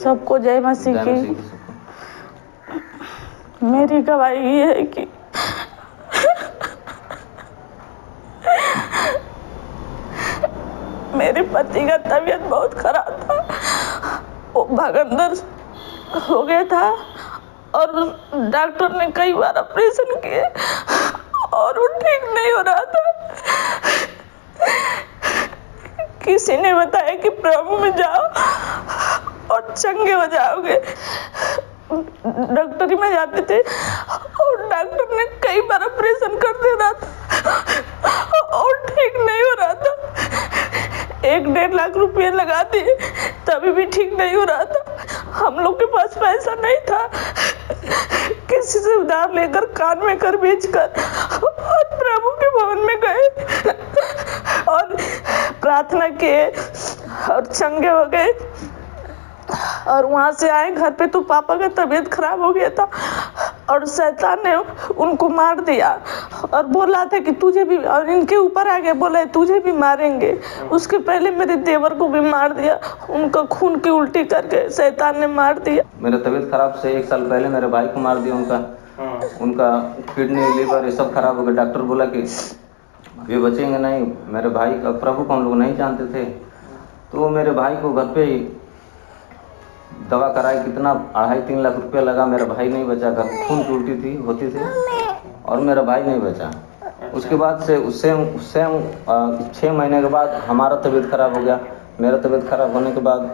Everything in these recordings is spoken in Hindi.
सबको जय मसीह की। मेरी गवाही ये है कि मेरे पति का तबीयत बहुत खराब था, वो भगंदर हो गया था और डॉक्टर ने कई बार ऑपरेशन किए और वो ठीक नहीं हो रहा था। किसी ने बताया कि प्रभु में जाओ और चंगे हो जाओगे। डॉक्टरी में जाते थे और डॉक्टर ने कई बार ऑपरेशन कर दे रहा था और ठीक नहीं हो रहा था। 1-1.5 लाख रुपए लगा दिए तभी भी ठीक नहीं हो रहा था। हम लोग के पास पैसा नहीं था, किसी से उधार लेकर कान में कर बेचकर और प्रभु के भवन में गए और प्रार्थना किए और चंगे हो गए। और वहां से आए घर पे तो पापा का तबीयत खराब हो गया था और शैतान ने उनको मार दिया और बोला था कि तुझे भी, और इनके ऊपर आ गया, बोला तुझे भी मारेंगे। उसके पहले मेरे देवर को भी मार दिया, उनका खून की उल्टी करके शैतान ने मार दिया। मेरा तबीयत खराब से 1 साल पहले मेरे भाई को मार दिया। उनका किडनी लीवर ये सब खराब हो गया। डॉक्टर बोला कि ये बचेंगे नहीं। मेरे भाई का, प्रभु को हम लोग नहीं जानते थे, तो मेरे भाई को घर पे ही दवा कराई। कितना 2.5-3 लाख रुपया लगा, मेरा भाई नहीं बचा। घर खून की उल्टी होती थी और मेरा भाई नहीं बचा। उसके बाद से उससे 6 महीने के बाद हमारा तबीयत खराब हो गया। मेरा तबीयत खराब होने के बाद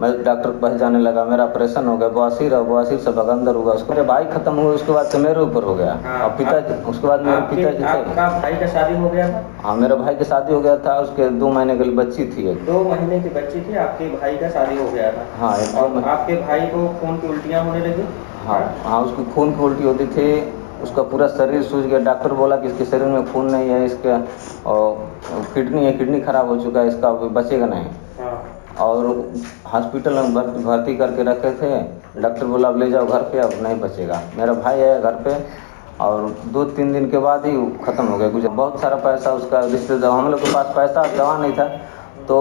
मैं डॉक्टर के पास जाने लगा। मेरा ऑपरेशन हो गया, बवासीर से भगंदर हुआ। उसके मेरे भाई खत्म हुए, उसके बाद से मेरे ऊपर हो गया। और पिताजी, उसके बाद मेरे पिताजी थे। आपका भाई का शादी हो गया था? हाँ, मेरे भाई की शादी हो गया था। उसके 2 महीने की बच्ची थी। 2 महीने की बच्ची थी, आपके भाई का शादी हो गया था? हाँ। और आपके भाई को खून की उल्टियाँ होने लगी? हाँ, उसको खून की उल्टी होती थी। उसका पूरा शरीर सूज गया। डॉक्टर बोला कि इसके शरीर में खून नहीं है, इसका किडनी है, किडनी खराब हो चुका है, इसका बचेगा नहीं। और हॉस्पिटल में भर्ती करके रखे थे। डॉक्टर बोला अब ले जाओ घर पे, अब नहीं बचेगा। मेरा भाई है घर पे और 2-3 दिन के बाद ही ख़त्म हो गया। गुजर बहुत सारा पैसा उसका रिश्तेदार, हम लोग के पास पैसा दवा नहीं था, तो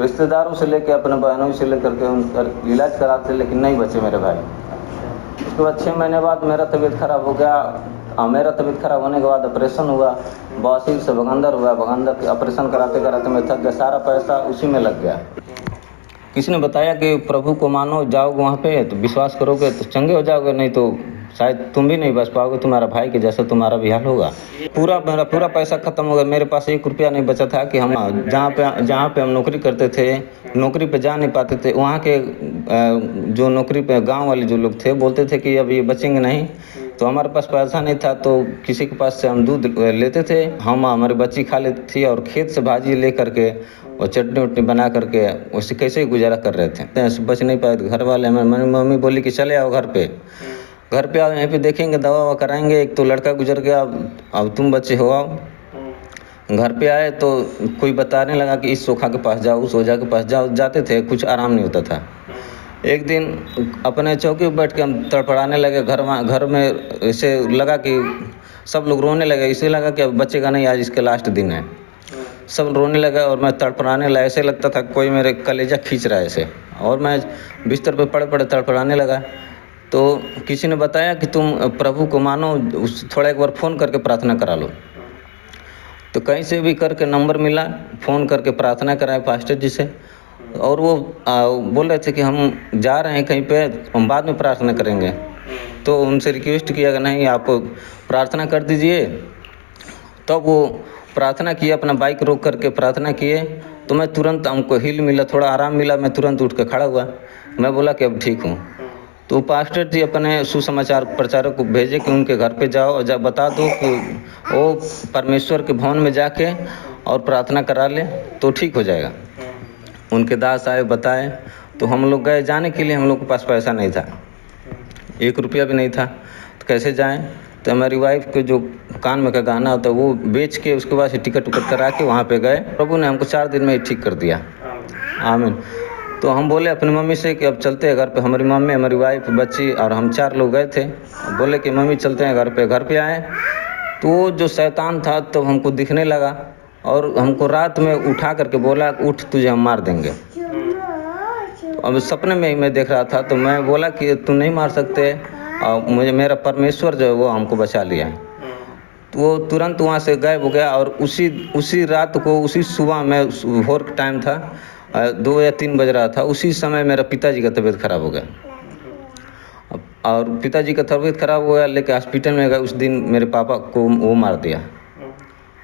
रिश्तेदारों से लेके अपने बहनों से लेकर के उनका इलाज कराते, लेकिन नहीं बचे मेरे भाई। उसके बाद 6 महीने बाद मेरा तबीयत खराब हो गया। मेरा तबीयत खराब होने के बाद ऑपरेशन हुआ, बवासीर से भगंदर हुआ। भगंदर के ऑपरेशन कराते कराते मैं थक गया, सारा पैसा उसी में लग गया। किसी ने बताया कि प्रभु को मानो, जाओगे वहाँ पे तो विश्वास करोगे तो चंगे हो जाओगे, नहीं तो शायद तुम भी नहीं बच पाओगे, तुम्हारा भाई के जैसा तुम्हारा भी हाल होगा। मेरा पूरा पैसा खत्म हो गया। मेरे पास 1 रुपया नहीं बचा था कि हम जहाँ पे हम नौकरी करते थे, नौकरी पे जा नहीं पाते थे। वहाँ के जो नौकरी पे गांव वाले जो लोग थे बोलते थे कि अब ये बचेंगे नहीं, तो हमारे पास पैसा नहीं था, तो किसी के पास से हम दूध लेते थे। हमारी बच्ची खा लेती थी और खेत से भाजी ले करके और चटनी उटनी बना करके उससे कैसे गुजारा कर रहे थे। बच नहीं पाए। घर वाले, मेरी मम्मी बोली कि चले आओ घर पे आओ, यहीं पे देखेंगे, दवा ववा कराएंगे। एक तो लड़का गुजर गया, अब तुम बच्चे हो, आओ। घर पे आए तो कोई बताने लगा कि इस सोखा के पास जाओ, उस ओझा के पास जाओ। जाते थे, कुछ आराम नहीं होता था। एक दिन अपने चौकी पर बैठ के हम तड़पड़ाने लगे। घर में ऐसे लगा कि सब लोग रोने लगे। इसे लगा कि अब बचेगा नहीं, आज इसके लास्ट दिन है। सब रोने लगा और मैं तड़पड़ाने लगा। ऐसे लगता था कोई मेरे कलेजा खींच रहा है ऐसे, और मैं बिस्तर पे पड़े तड़पड़ाने लगा। तो किसी ने बताया कि तुम प्रभु को मानो, थोड़ा एक बार फ़ोन करके प्रार्थना करा लो। तो कहीं से भी करके नंबर मिला, फ़ोन करके प्रार्थना कराए पास्टर जी से। और वो बोल रहे थे कि हम जा रहे हैं कहीं पे, हम बाद में प्रार्थना करेंगे। तो उनसे रिक्वेस्ट किया कि नहीं, आप प्रार्थना कर दीजिए। तब वो प्रार्थना किए, अपना बाइक रोक करके प्रार्थना किए। तो मैं तुरंत, हमको हिल मिला, थोड़ा आराम मिला। मैं तुरंत उठ के खड़ा हुआ। मैं बोला कि अब ठीक हूँ। तो पास्टर जी अपने सुसमाचार प्रचारक को भेजे कि उनके घर पे जाओ और बता दो कि वो परमेश्वर के भवन में जाके और प्रार्थना करा ले तो ठीक हो जाएगा। उनके दास आए, बताए, तो हम लोग गए। जाने के लिए हम लोग के पास पैसा नहीं था, 1 रुपया भी नहीं था, तो कैसे जाएं। तो हमारी वाइफ के जो कान में का गहना होता है वो बेच के उसके बाद से टिकट करा के वहाँ पे गए। प्रभु ने हमको 4 दिन में ही ठीक कर दिया। आमीन। तो हम बोले अपनी मम्मी से कि अब चलते हैं घर पे। हमारी मम्मी, हमारी वाइफ, बच्ची और हम 4 लोग गए थे। बोले कि मम्मी चलते हैं घर पे। घर पे आए तो जो शैतान था तो हमको दिखने लगा और हमको रात में उठा करके बोला उठ, तुझे हम मार देंगे। अब सपने में ही मैं देख रहा था, तो मैं बोला कि तू नहीं मार सकते, मुझे मेरा परमेश्वर जो है वो हमको बचा लिया। तो वो तुरंत वहाँ से गायब हो गया और उसी रात को, उसी सुबह में, भोर का टाइम था, 2 या 3 बज रहा था, उसी समय मेरा पिताजी का तबीयत खराब हो गया। और पिताजी का तबीयत खराब हो गया, लेके हॉस्पिटल में गए। उस दिन मेरे पापा को वो मार दिया।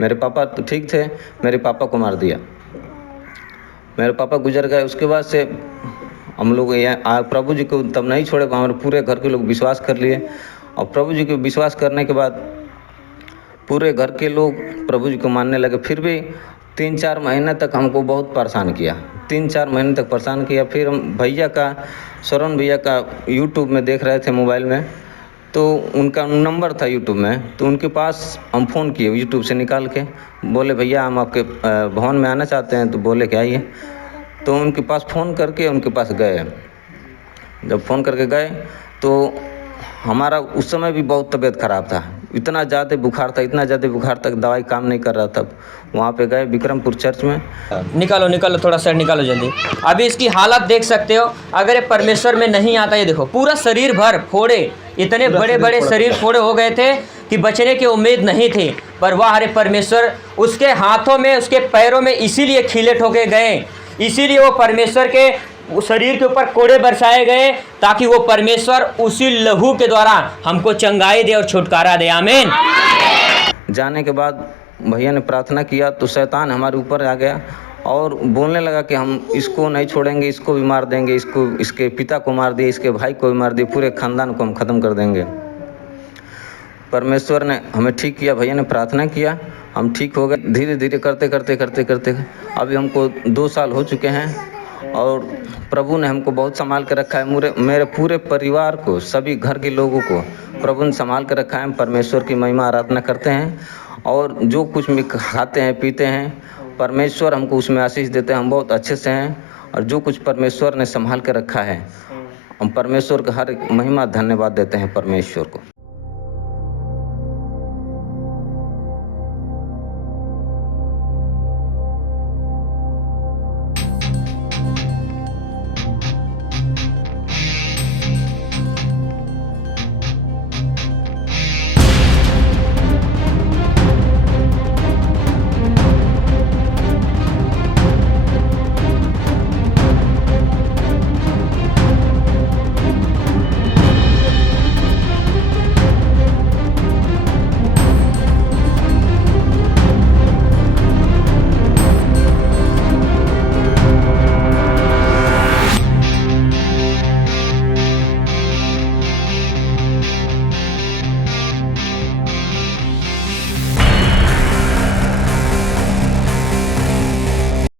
मेरे पापा तो ठीक थे, मेरे पापा को मार दिया। मेरे पापा गुजर गए। उसके बाद से हम लोग प्रभु जी को तब नहीं छोड़े, हमारे पूरे घर के लोग विश्वास कर लिए। और प्रभु जी को विश्वास करने के बाद पूरे घर के लोग प्रभु जी को मानने लगे। फिर भी 3-4 महीने तक हमको बहुत परेशान किया, 3-4 महीने तक परेशान किया। फिर हम श्रवण भैया का यूट्यूब में देख रहे थे मोबाइल में, तो उनका नंबर था यूट्यूब में, तो उनके पास हम फ़ोन किए यूट्यूब से निकाल के। बोले भैया हम आपके भवन में आना चाहते हैं। तो बोले कि आइए। तो उनके पास फ़ोन करके उनके पास गए। जब फ़ोन करके गए तो हमारा उस समय भी बहुत तबीयत ख़राब था, इतना ज़्यादा बुखार था, दवाई काम नहीं कर रहा था। वहाँ पे गए विक्रमपुर चर्च में। निकालो थोड़ा सर, निकालो जल्दी। अभी इसकी हालत देख सकते हो, अगर ये परमेश्वर में नहीं आता, ये देखो पूरा शरीर भर फोड़े, इतने बड़े बड़े शरीर फोड़े हो गए थे कि बचने की उम्मीद नहीं थी। पर वाह हरे परमेश्वर, उसके हाथों में, उसके पैरों में इसीलिए खीले ठोके गए, इसीलिए वो परमेश्वर के शरीर के ऊपर कोड़े बरसाए गए, ताकि वो परमेश्वर उसी लहू के द्वारा हमको चंगाई दे और छुटकारा दे। आमीन। जाने के बाद भैया ने प्रार्थना किया तो शैतान हमारे ऊपर आ गया और बोलने लगा कि हम इसको नहीं छोड़ेंगे, इसको भी मार देंगे, इसके पिता को मार दिए, इसके भाई को भी मार दिए, पूरे खानदान को हम ख़त्म कर देंगे। परमेश्वर ने हमें ठीक किया, भैया ने प्रार्थना किया, हम ठीक हो गए। धीरे धीरे करते अभी हमको 2 साल हो चुके हैं और प्रभु ने हमको बहुत संभाल कर रखा है। मेरे पूरे परिवार को, सभी घर के लोगों को प्रभु ने संभाल कर रखा है। परमेश्वर की महिमा आराधना करते हैं और जो कुछ भी खाते हैं पीते हैं, परमेश्वर हमको उसमें आशीष देते हैं। हम बहुत अच्छे से हैं और जो कुछ परमेश्वर ने संभाल कर रखा है, हम परमेश्वर का हर महिमा धन्यवाद देते हैं परमेश्वर को।